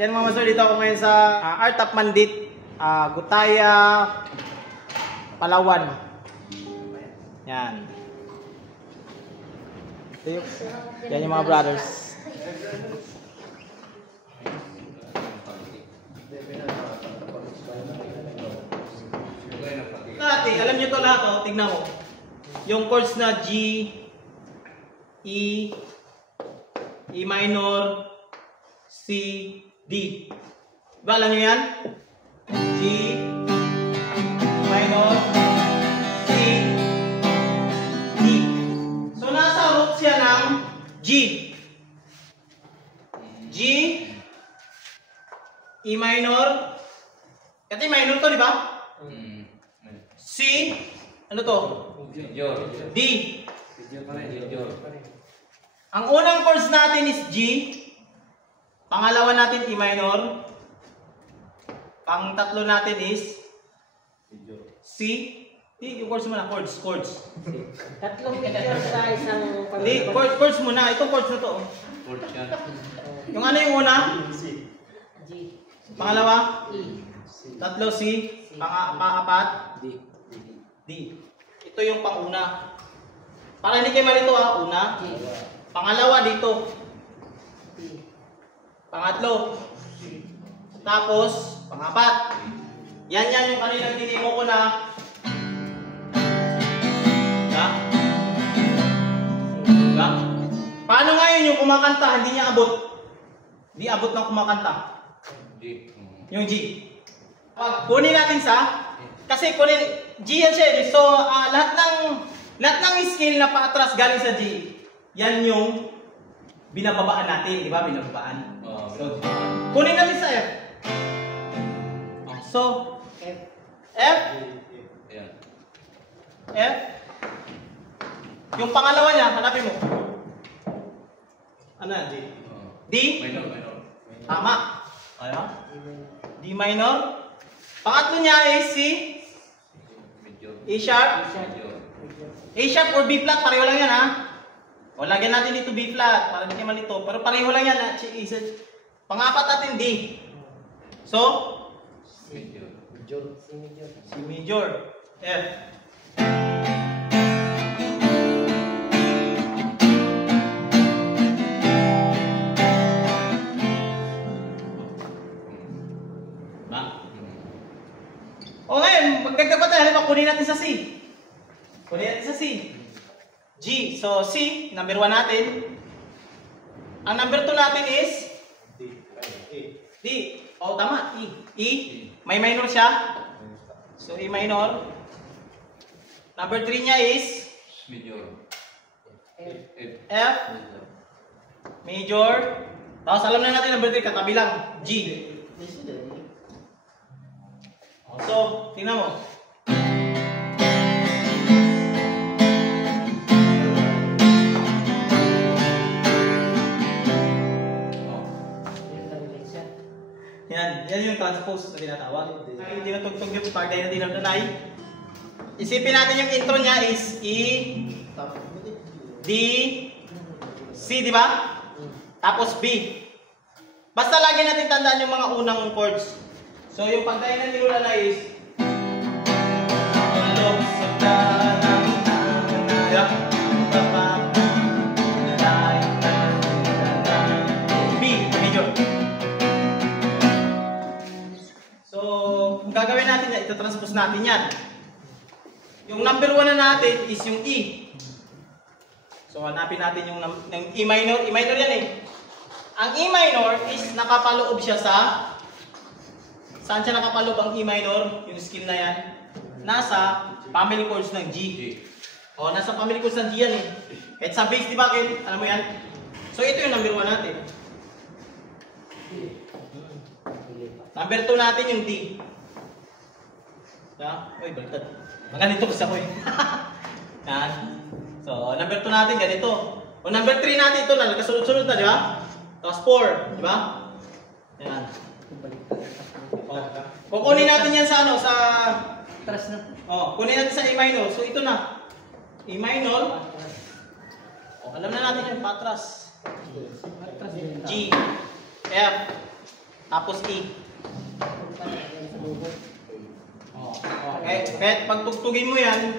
Yan mga master, dito ako ngayon sa Art of Mandit, Gutaya, Palawan. Yan. Yan yung mga brothers. Dati, alam nyo to lahat, oh. Tignan mo. Yung chords na G, E, E minor, C, D. Diba alam nyo yan? G, E minor, C, D. So nasa root siya ng G. G, E minor. Kasi minor to, di ba? C, ano to? D. Ang unang chords natin is G. Pangalawa natin E minor. Pang-tatlo natin is C. Yung chords muna, chords. Tatlong major sa isang Hindi, chords muna. Itong chords na to. Yung ano yung una? G. Pangalawa? E. Tatlo C. Pang-apat? D. Ito yung pang-una. Para hindi kayo malito una. Pangalawa dito. Pangatlo. Tapos, pang-apat. Yan yung kanilang dinimo ko na. Diba? Paano ngayon yung kumakanta, hindi niya abot? Hindi abot ng kumakanta. Yung G. Pag kunin natin kasi G yan siya. So, lahat ng skill na paatras galing sa G, yan yung binababaan natin, di ba? Binababaan. So, kunin natin sa F. So, F. Yung pangalawa niya, hanapin mo. Ano yan? D? Minor. Tama. Ano? D minor. Pangatlo niya is C. A sharp. A sharp or B flat, pareho lang yan ha. O lagyan natin dito B flat para hindi malito. Pero pareho lang yan. Pangapat natin D. So? C major. F. O ngayon, magdagdag pa tayo. Halimbawa, kunin natin sa C. G. So, C, number 1 natin. Ang number 2 natin is? D. O, tama. E. May minor siya. So, E minor. Number 3 niya is? F. Major. Tapos, alam na natin number 3, katabi lang. G. So, tingnan mo. Yan yung transpose na tinatawag. Ay, tinatugtog yung part na tinatawag. Isipin natin yung intro niya is E, D, C, di ba? Tapos B. Basta lagi natin tandaan yung mga unang chords. So, yung pagdahilan ni Lula na is B, major. So, kung gagawin natin yan, ito-transpose natin yan. Yung number 1 na natin is yung E. So, hanapin natin yung E minor. E minor yan eh. Ang E minor is nakapaloob siya sa... Saan siya nakapaloob ang E minor? Yung skill na yan. Nasa family chords ng G. O, nasa family chords ng G yan eh. Kahit sa bass, di ba? Alam mo yan? So, ito yung number 1 natin. Number 2 natin yung D. Uy, baltad. Ganito kasi ako eh. Yan. So, number 2 natin, ganito. O, number 3 natin, ito na. Nagkasunod-sunod na, di ba? Tapos 4, di ba? Yan. Kukunin natin yan sa ano, sa... Atras na. Kunin natin sa E minor. So, ito na. E minor. Alam na natin yan, patras. G, F, Tapos E. Okay, kahit pagtugtugin mo yan,